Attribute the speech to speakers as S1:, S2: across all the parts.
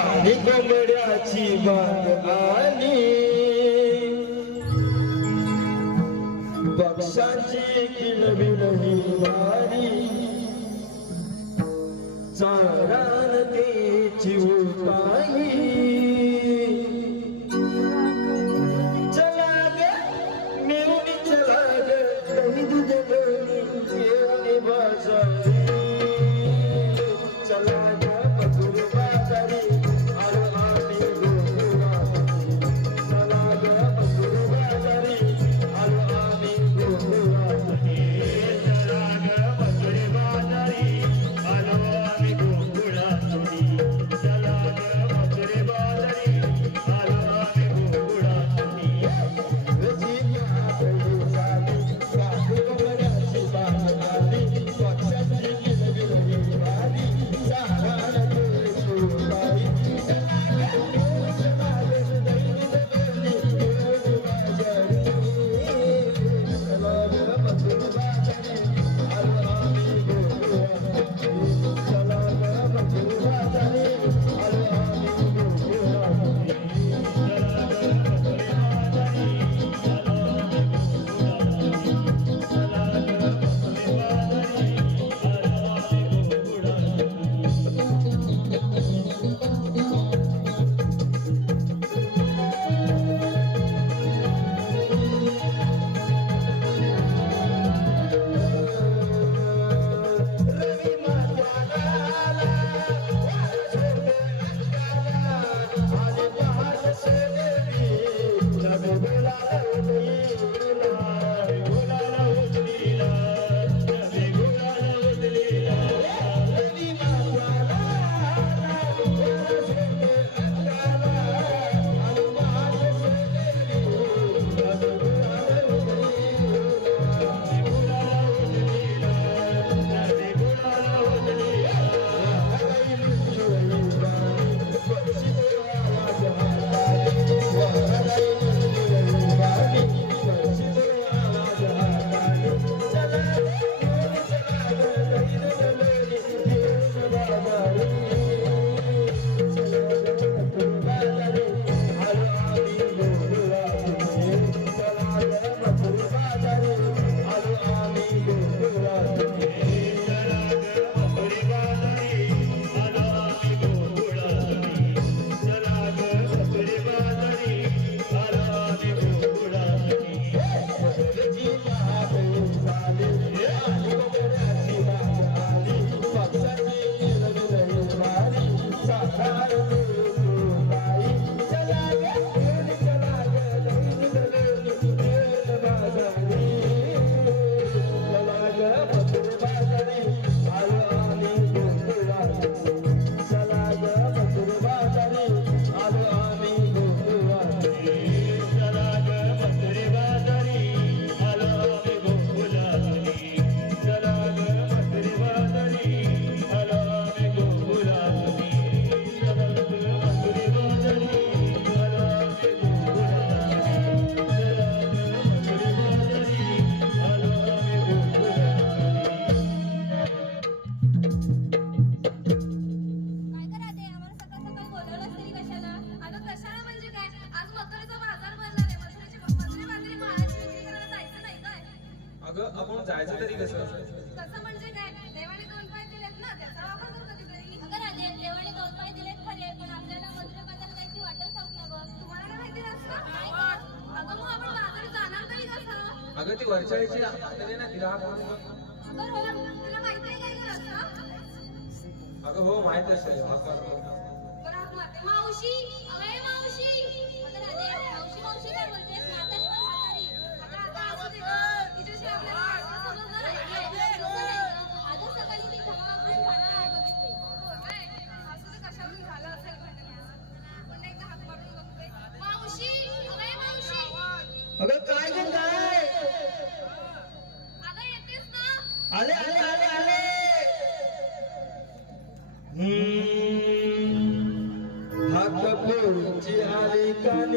S1: कोंबड्याची बाग आली पक्षाची किलबिलही वारी
S2: चारान ते चिवताई अगं
S3: ती वरच्या यायची
S2: अगं
S3: हो माहीत असेल
S2: मावशी. मावशी.
S4: मावशी मावशी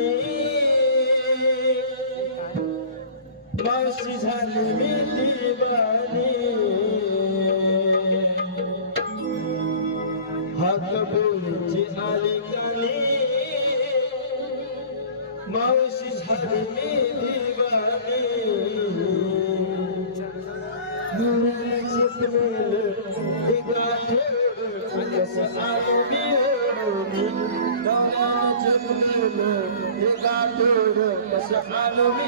S2: झाले मावशी
S1: झाली मी बाणी हात बोलची आली काली
S2: मावशी झाली मी दिवाणी दिगाठे आलो मी हे गाठोडं कसं आलो मी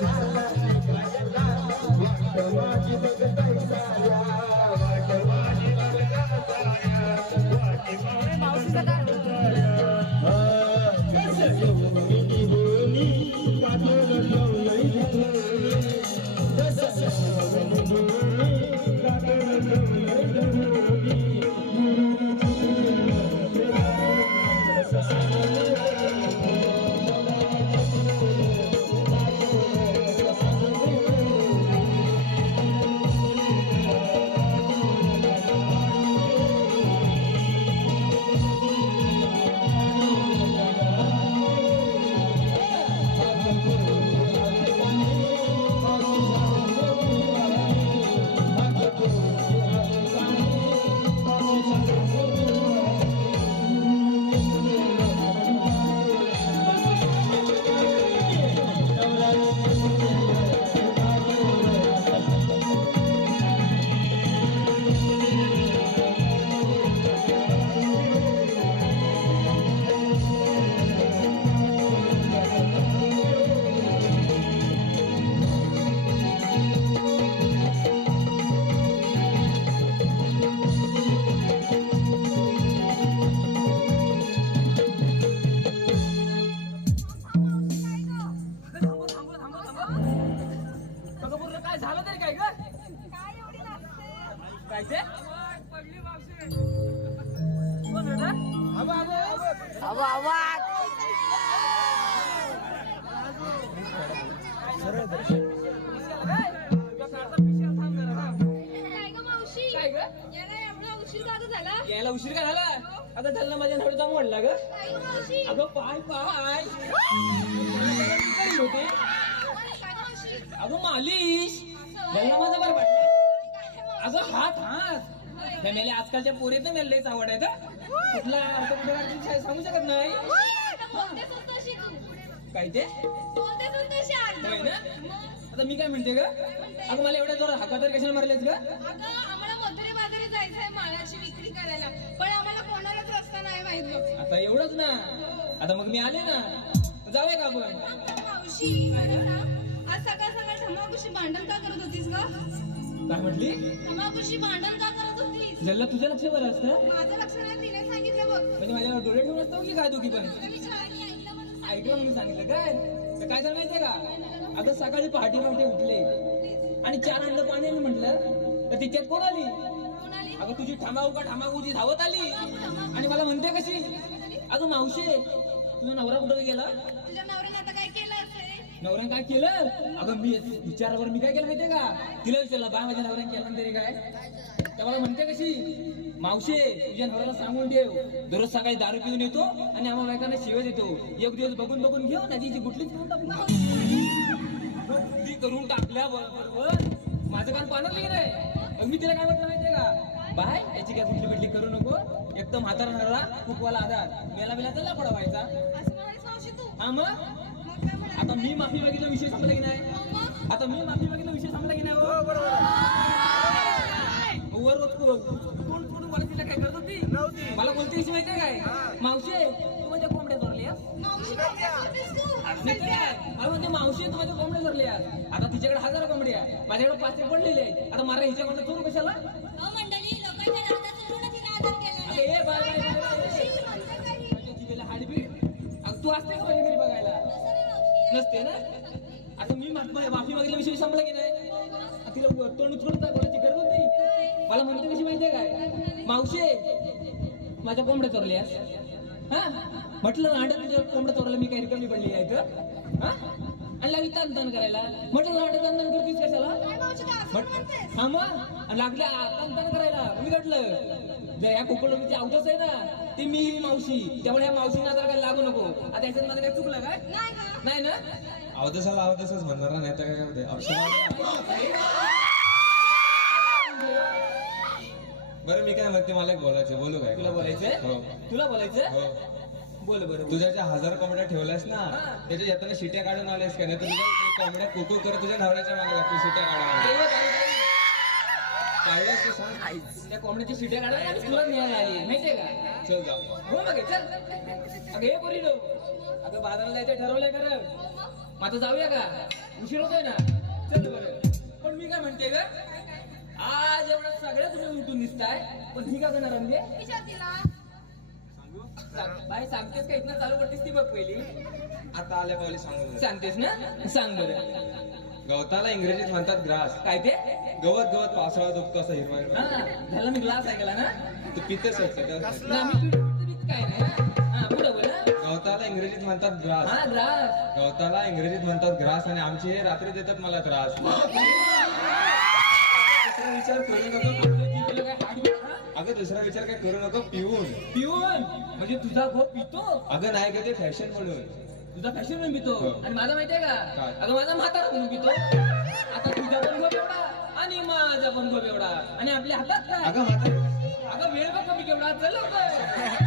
S5: थांबव अगं हात हात त्या मेले आजकालच्या पोरीत मेले लयच आवड आहे का कुठला अर्थ कुठे वाटते काय सांगू शकत नाही.
S6: आता बोलतेस होत तशी तू
S5: काय ते? होय ना? आता मी काय म्हणते ग? अगं मला एवढ्या जोरात हाका तर कशाला मारलेस ग?
S6: अगं आम्हाला मधुरे बाजारी जायचंय विक्री करायला पण आम्हाला कोणालाच रस्ता नाही माहीत बघ
S5: आता एवढंच ना. आता मग मी आले ना. जाऊया का आपण?
S6: मावशी मला सांग, आज सकाळ सकाळ धमाकुशी भांडण का करत होतीस ग?
S5: काय म्हटली?
S6: धमाकुशी भांडण का करत होतीस?
S5: जल्ला तुझं लक्ष बरं असतं?
S6: माझं लक्ष नाही तिने सांगितलं बघ.
S5: म्हणजे माझ्यावर डोळे ठेवून असतो की काय दोघी पण?
S6: ऐकलं म्हणून
S5: ऐकलं म्हणून सांगितलं काय? तर काय झालं माहितीये का? आता सकाळी पहाटे नव्हते उठले. आणि चार अंड पाणी आलं म्हटलं. तर तिच्यात कोण आली? अगं तुझी ठामाऊ का ठामाऊ ती धावत आली? आणि मला म्हणते कशी? अगं मावशे तुझा नवरा कुठं गेला?
S6: तुझ्या नवऱ्याने आता काय केलं?
S5: नवऱ्याने काय केलं? अगं मी विचारावर मी काय केलं माहितीये का? तिला विचारलं बा माझ्या नवऱ्याने केलं तरी काय? मला म्हणते कशी मावशे तुझ्या नवऱ्याला सांगून ठेव. दररोज सकाळी दारू पिऊन येतो आणि आम्हा बायकांना शिव देतो. एक दिवस बघून बघून घेऊ ना तिची गुटलीच घेऊन टाकू. ती करून टाकल्या बरोबर माझं कान पाण्यात की नाही मग मी तिला काय म्हटलं माहितीये का? बाय याची काय कुठली बिटली करू नको. एकदम म्हातारा नवरा खूप वाला आधार. मेला मेला तर लापडा व्हायचा. हा मग? आता मी माफी मागितलं विषय संपला की नाही?
S6: हो?
S5: आता मी माफी मागितलं विषय संपला की नाही हो? वर वर कोण कोण कोण मला तिला काय करत होती? मला कोणती विषय माहितीये काय? मावशे तू माझ्या कोंबड्या धरल्या? मला म्हणते मावशी तू माझ्या कोंबड्या धरल्या आता तिच्याकडे हजार कोंबड्या माझ्याकडे पाचशे पडलेले आहेत. आता मला हिच्याकडे चोरू कशाला? ए बाय बाय. नसते ना? आता मी माफी मागितल्या विषयी संपला की नाही? तिला तोंड उचलून काय बोलायची गरज होती? मला म्हणते कशी माहितीये काय? मावशे माझ्या कोंबड्या चोरल्यास हा? म्हटलं ना अंड्या तुझ्या कोंबड्या चोरला मी काही रिकामी पडली आहे हा? आणि लागली ताण ताण करायला. म्हटलं ना अंड्या ताण ताण करतीस कशाला? हा मग लागल्या ताण करायला. मी घडलं जर या कुकडोलीची अवधच आहे ना ती मी ही मावशी. त्यामुळे या मावशीना जर काय लागू नको. आता याच्यात माझं काय चुकलं काय?
S6: नाही
S5: ना.
S3: अवदसाला अवदसच म्हणणार ना, नाही तर काय होते बरं मी काय म्हणते मला एक बोलायचं बोलू काय?
S5: तुला बोलायचंय?
S3: हो.
S5: तुला बोलायचं
S3: हो.
S5: बोल बरं
S3: तुझ्या ज्या हजार कोंबड्या ठेवल्यास ना. त्याच्या येताना शिट्या काढून आल्यास का? नाही तुझ्या ते कोंबड्या कुकू करत तुझ्या नवऱ्याच्या मागे लागतो शिट्या सांग
S5: त्या कोंबड्याची शिट्या काढायला आणि तुला न्यायला आली माहितीये का?
S3: चल जा.
S5: हो मग चल. अगं हे पोरी अगं बाजाराला जायचं ठरवलंय खरं. मग आता जाऊया का? उशीर होतोय ना. चल बरं. पण मी काय म्हणते का आज एवढं सगळं तुम्ही उठून दिसताय पण ही का करणार म्हणजे. सांग- बाई सांगतेस का? इथनं चालू करतेस ती बघ पहिली.
S3: आता आल्या पावली सांगून?
S5: सांगतेस ना? सांग बरं.
S3: गवताला इंग्रजीत म्हणतात ग्रास.
S5: काय ते?
S3: गवत गवत पावसाळ्यात उगतो असं हिरवा हिरवा.
S5: हा झाला मी ग्लास ऐकला ना.
S3: तू पितेस वाटतं का?
S5: ना, मी पितो- पितो- पितो काय नाही. हा. हा पुढं बोल. हा.
S3: गवताला इंग्रजीत म्हणतात ग्रास.
S5: हा ग्लास
S3: गवताला इंग्रजीत म्हणतात ग्रास आणि आमचे हे रात्री देतात मला त्रास. दुसरा विचार करू नको
S5: आपल्या जिभेला काय हाड. बिड, हा?
S3: अगं दुसरा विचार काय करू नको पिऊन.
S5: पिऊन. म्हणजे तुझा गो पितो.
S3: अगं नाही ग ते फॅशन म्हणून.
S5: तुझा फॅशन म्हणून पितो
S3: हो.
S5: आणि माझा माहितीये का?
S3: काय?
S5: अगं माझा म्हातारा म्हणून पितो आता तुझा पण गोप एवढा आणि माझा पण गोप एवढा. आणि आपल्या हातात काय?
S3: अगं म्हातारा.
S5: अगं वेळ बघ कमी केवढा. चल लवकर.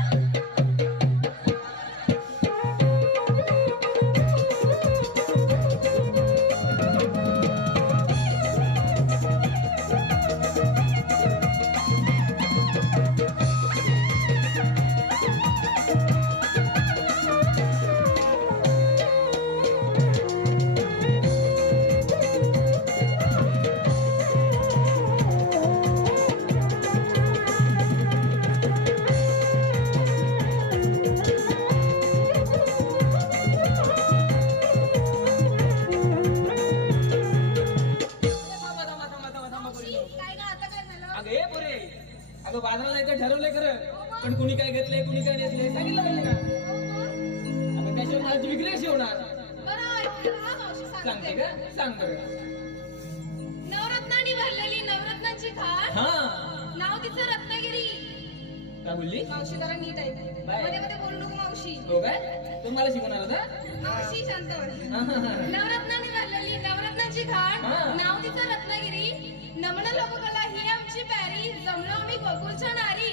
S6: काय
S5: बोलली?
S6: मावशी जरा नीट आहे.
S5: बाय.
S6: मध्ये मध्ये बोलू नको मावशी.
S5: हो काय? तू मला शिकवणार होता?
S6: मावशी शांत
S5: हा.
S6: नवरत्नांनी भरलेली नवरत्नांची घाट
S5: हा.
S6: नाव तिचं रत्नागिरी. नमन लोककला ही आमची पॅरी जमलो आम्ही गोकुळच्या नारी.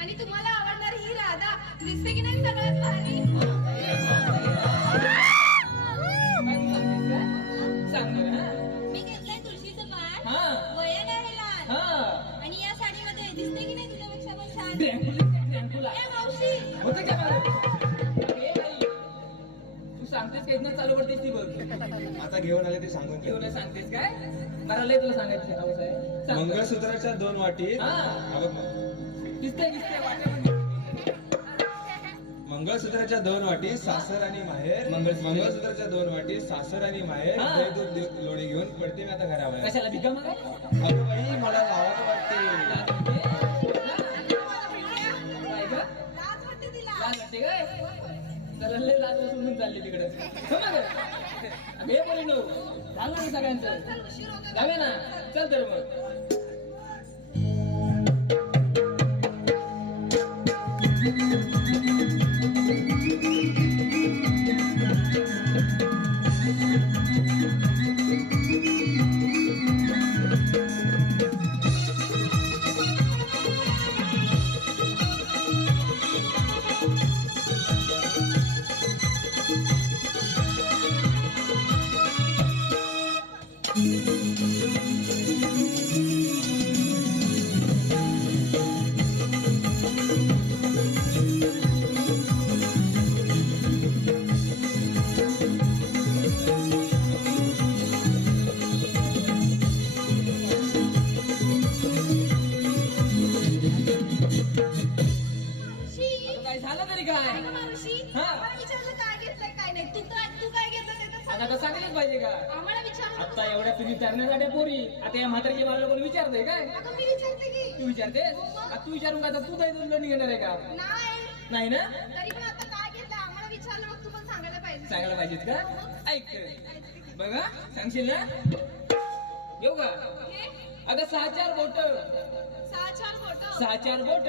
S6: आणि तुम्हाला आवडणारी ही राधा. दिसते की नाही सगळ्यात भारी?
S5: इथनं चालू करतेस ती बघ.
S3: आता घेऊन आले ते सांगून ठेव.
S5: एवढं सांगतेस काय? मला लय तुला सांगायचं राव साहेब. सांग.
S3: मंगळसूत्राच्या दोन वाटी.
S5: हा.
S3: अगं,
S5: दिसतंय दिसतंय वाटेमध्ये
S3: मंगळसूत्राच्या दोन वाटी सासर आणि माहेर.
S5: मंगळसूत्र.
S3: मंगळसूत्राच्या दोन वाटी सासर आणि माहेर.
S5: हा.
S3: दही दूध दे- लोणी घेऊन पडते मी आता घरावर
S5: कशाला भिका
S3: अगं बाई मला लावाचं वाटते.
S5: बाजूला चालले तिकडे. समज हे परिणाम सांगा ना सगळ्यांचं. जाऊया ना. चल तर मग. Thank
S6: you. मावशी
S5: हा.
S6: आम्हाला विचारलं काय घेतलंय काय नाही. तू तर तू काय घेतलं ते तर सांग.
S5: आता तर सांगितलंच पाहिजे का?
S6: आम्हाला विचारलं तर
S5: आता एवढ्या तुम्ही विचारण्यासाठी पोरी आता या म्हातारीच्या बाजूला कोणी विचारतंय काय?
S6: सांग. अगं मी विचारते की.
S5: तू विचारतेस? आता तू विचारून का आता तू जायचं तुला निघणार आहे का?
S6: नाही.
S5: नाही ना?
S6: तरी पण आता काय घेतलं आम्हाला विचारलं मग तू पण सांगायला पाहिजे.
S5: सांगायला पाहिजेत का? ऐक बघा सांगशील ना? येऊ का?
S6: हे?
S5: आता सहा चार बोट.
S6: सहा चार बोट.
S5: सहा चार बोट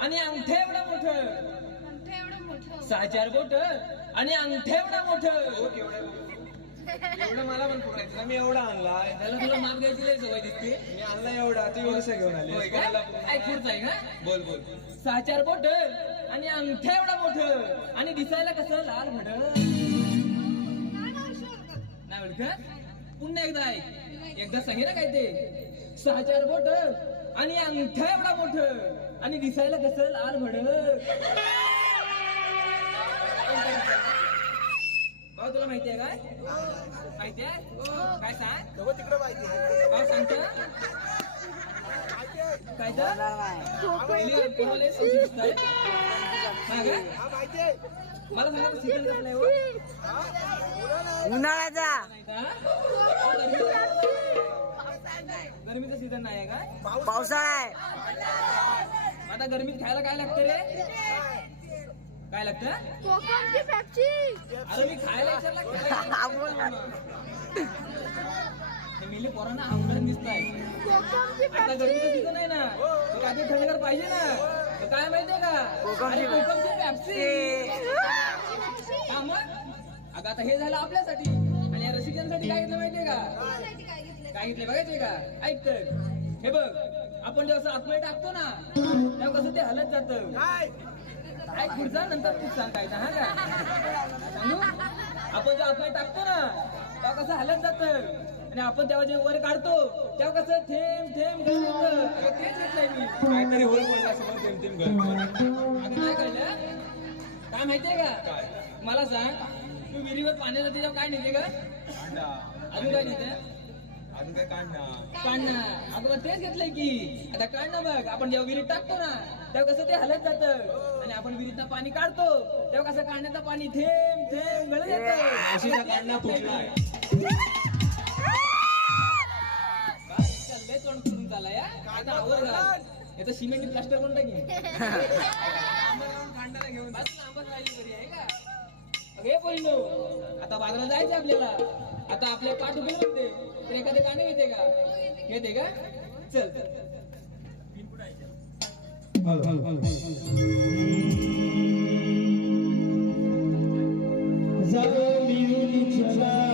S5: आणि अंगठे एवढं मोठं.
S6: एवढं मोठं?
S5: सहा चार बोट आणि अंगठे एवढं मोठं.
S3: हो एवढं मला पण पुरायचं ना मी एवढा आणलाय
S5: त्याला तुला माप घ्यायची लय सवय दिसते.
S3: मी आणला एवढा तू एवढं घेऊन आली.
S5: होय का? आहे का
S3: बोल बोल.
S5: सहा चार बोट आणि अंगठे एवढं मोठं. आणि दिसायला कसं? लाल भड
S6: नाही ओळखत.
S5: नाही ओळखत पुन्हा एकदा ऐक. एकदा सांगे ना काय ते? सहा चार बोट आणि अंगठा एवढा मोठं. आणि दिसायला कसं? लाल भड भाऊ तुला माहिती आहे काय? माहिती आहे? काय सांग?
S2: तिकडे माहिती
S5: काय सांगत. काय तर? पहिली? हा का?
S2: माहिती आहे.
S5: मला सांगा सीझन कसला आहे हो?
S7: उन्हाळ्याचा
S5: नाही का? हो, गरमीचा- गरमीचा सीझन नाही आहे काय?
S7: पावसाळा आहे.
S5: आता गरमीत खायला काय लागतं रे? काय लागतं?
S6: कोकमची फॅक्टरी
S5: अरे मी खायला विचारला मिली पोरांना आवडत दिसत आहे
S6: कोकमची
S5: आता गरमीचं सीझन आहे ना तर काहीतरी थंडगार पाहिजे ना. तर काय माहितीये का?
S7: कोकमची
S5: अरे कोकमची पॅप्सी. हा मग? अगं आता हे झालं आपल्यासाठी. आणि या रसिकांसाठी काय घेतलं माहितीये का?
S6: काय घेतलं
S5: काय घेतले बघायचे का? ऐक तर. हे बघ आपण जेव्हा असं आतमध्ये टाकतो ना तेव्हा कसं ते हलत जात. ऐक पुढचा नंतर तू सांगायचा हा का सांगू आपण जेव्हा आपण टाकतो ना तेव्हा कसं हलत जात आणि आपण तेव्हा जे वर काढतो तेव्हा कसं थेंब थेंब गळत तेच घेतलंय मी
S3: काहीतरी होल पडला असं मला तेम तेम घर
S5: अगं काय कळलं काय माहितीये का मला सांग तू विहिरीवर पाण्यात जाते तेव्हा काय नेते का अजून काय नेते
S3: अजून काय काढ ना
S5: काढ ना अगं मग तेच घेतलंय की. आता काढ ना बघ. आपण जेव्हा विहिरीत टाकतो ना तेव्हा कसं ते हलत जातं. आणि आपण विहिरीतनं पाणी काढतो तेव्हा कसं काढण्याचं पाणी थेंब थेंब गळत येतं
S3: काढणा फुटलाय
S5: बा, इतका लय तोंड करून चालला या आता आवर घाल याचं सिमेंट प्लास्टर कोण टाकी
S3: कांडाला घेऊन
S5: बस लांबच राहिली बरी आहे का? अगं हे पहिलो आता बाजारात जायचं आपल्याला. आता आपले पाठ उभे होते तर एखादे गाणे येते का? येते का? चल चल.
S2: जाओ मिळून चला.